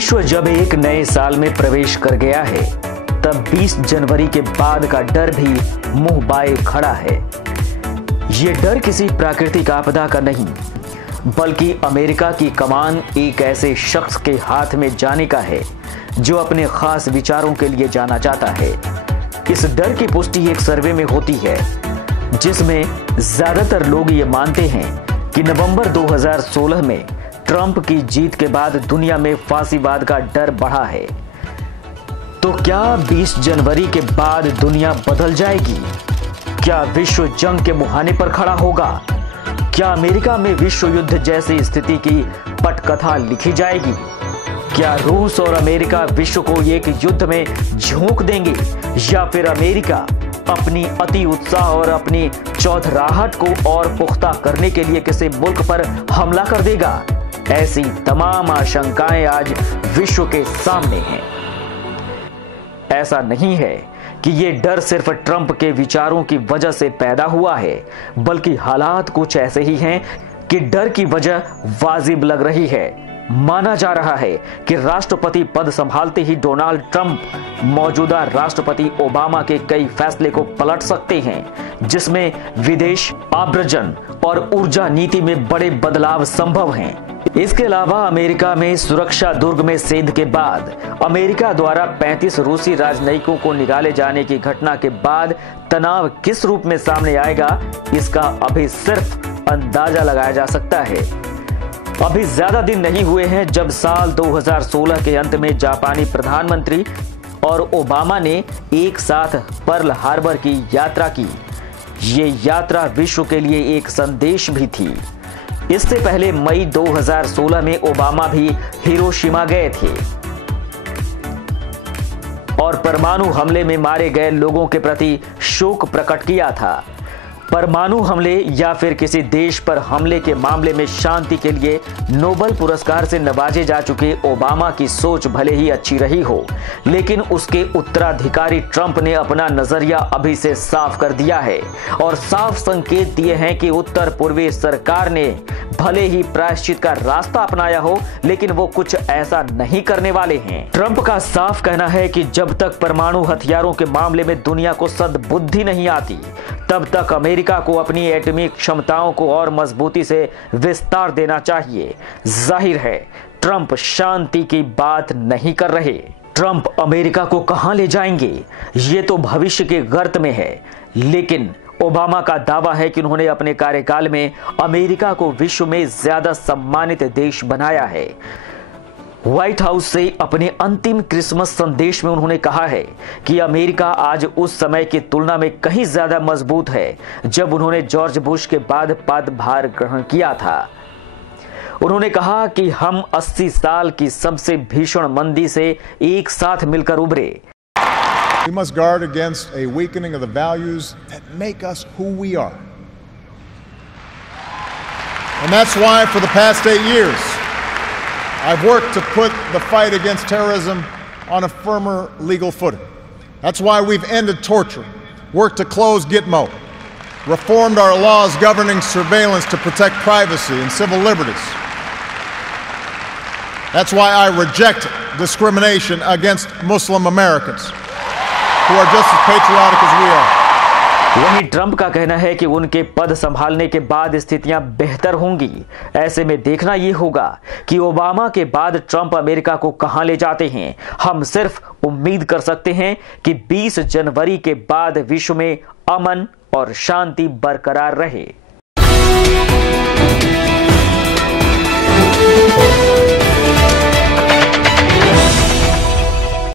विश्व जब एक नए साल में प्रवेश कर गया है, तब 20 जनवरी के बाद का डर भी मुंह बाए खड़ा है। ये डर किसी प्राकृतिक आपदा का नहीं, बल्कि अमेरिका की कमान एक ऐसे शख्स के हाथ में जाने का है जो अपने खास विचारों के लिए जाना जाता है। इस डर की पुष्टि एक सर्वे में होती है, जिसमें ज्यादातर लोग ये मानते हैं कि नवंबर 2016 में ट्रंप की जीत के बाद दुनिया में फांसीवाद का डर बढ़ा है। तो क्या 20 जनवरी के बाद दुनिया बदल जाएगी? क्या विश्व जंग के मुहाने पर खड़ा होगा? क्या अमेरिका में विश्व युद्ध जैसी स्थिति की पटकथा लिखी जाएगी? क्या रूस और अमेरिका विश्व को एक युद्ध में झोंक देंगे, या फिर अमेरिका अपनी अति उत्साह और अपनी चौधराहट को और पुख्ता करने के लिए किसी मुल्क पर हमला कर देगा? ऐसी तमाम आशंकाएं आज विश्व के सामने हैं। ऐसा नहीं है कि ये डर सिर्फ ट्रंप के विचारों की वजह से पैदा हुआ है, बल्कि हालात कुछ ऐसे ही हैं कि डर की वजह वाजिब लग रही है। माना जा रहा है कि राष्ट्रपति पद संभालते ही डोनाल्ड ट्रंप मौजूदा राष्ट्रपति ओबामा के कई फैसले को पलट सकते हैं, जिसमें विदेश, आव्रजन और ऊर्जा नीति में बड़े बदलाव संभव हैं। इसके अलावा अमेरिका में सुरक्षा दुर्ग में सेंध के बाद अमेरिका द्वारा 35 रूसी राजनयिकों को निकाले जाने की घटना के बाद तनाव किस रूप में सामने आएगा, इसका अभी सिर्फ अंदाजा लगाया जा सकता है। अभी ज्यादा दिन नहीं हुए हैं जब साल 2016 के अंत में जापानी प्रधानमंत्री और ओबामा ने एक साथ पर्ल हार्बर की यात्रा की। ये यात्रा विश्व के लिए एक संदेश भी थी। इससे पहले मई 2016 में ओबामा भी हिरोशिमा गए थे और परमाणु हमले में मारे गए लोगों के प्रति शोक प्रकट किया था। परमाणु हमले या फिर किसी देश पर हमले के मामले में शांति के लिए नोबेल पुरस्कार से नवाजे जा चुके ओबामा की सोच भले ही अच्छी रही हो, लेकिन उसके उत्तराधिकारी ट्रंप ने अपना नजरिया अभी से साफ कर दिया है और साफ संकेत दिए हैं कि उत्तर पूर्वी सरकार ने भले ही प्रायश्चित का रास्ता अपनाया हो, लेकिन वो कुछ ऐसा नहीं करने वाले हैं। ट्रंप का साफ कहना है कि जब तक परमाणु हथियारों के मामले में दुनिया को सद्बुद्धि नहीं आती, तब तक अमेरिका को अपनी एटॉमिक क्षमताओं को और मजबूती से विस्तार देना चाहिए। जाहिर है ट्रंप शांति की बात नहीं कर रहे। ट्रंप अमेरिका को कहां ले जाएंगे, ये तो भविष्य के गर्त में है, लेकिन ओबामा का दावा है कि उन्होंने अपने कार्यकाल में अमेरिका को विश्व में ज्यादा सम्मानित देश बनाया है। व्हाइट हाउस से अपने अंतिम क्रिसमस संदेश में उन्होंने कहा है कि अमेरिका आज उस समय की तुलना में कहीं ज्यादा मजबूत है जब उन्होंने जॉर्ज बुश के बाद पदभार ग्रहण किया था। उन्होंने कहा कि हम 80 साल की सबसे भीषण मंदी से एक साथ मिलकर उभरे। We must guard against a weakening of the values that make us who we are. And that's why for the past 8 years, I've worked to put the fight against terrorism on a firmer legal footing. That's why we've ended torture, worked to close Gitmo, reformed our laws governing surveillance to protect privacy and civil liberties. That's why I reject discrimination against Muslim Americans who are just as patriotic as we are. वहीं Trump का कहना है कि उनके पद संभालने के बाद स्थितियां बेहतर होंगी। ऐसे में देखना यह होगा कि ओबामा के बाद ट्रंप अमेरिका को कहां ले जाते हैं। हम सिर्फ उम्मीद कर सकते हैं कि 20 जनवरी के बाद विश्व में अमन और शांति बरकरार रहे।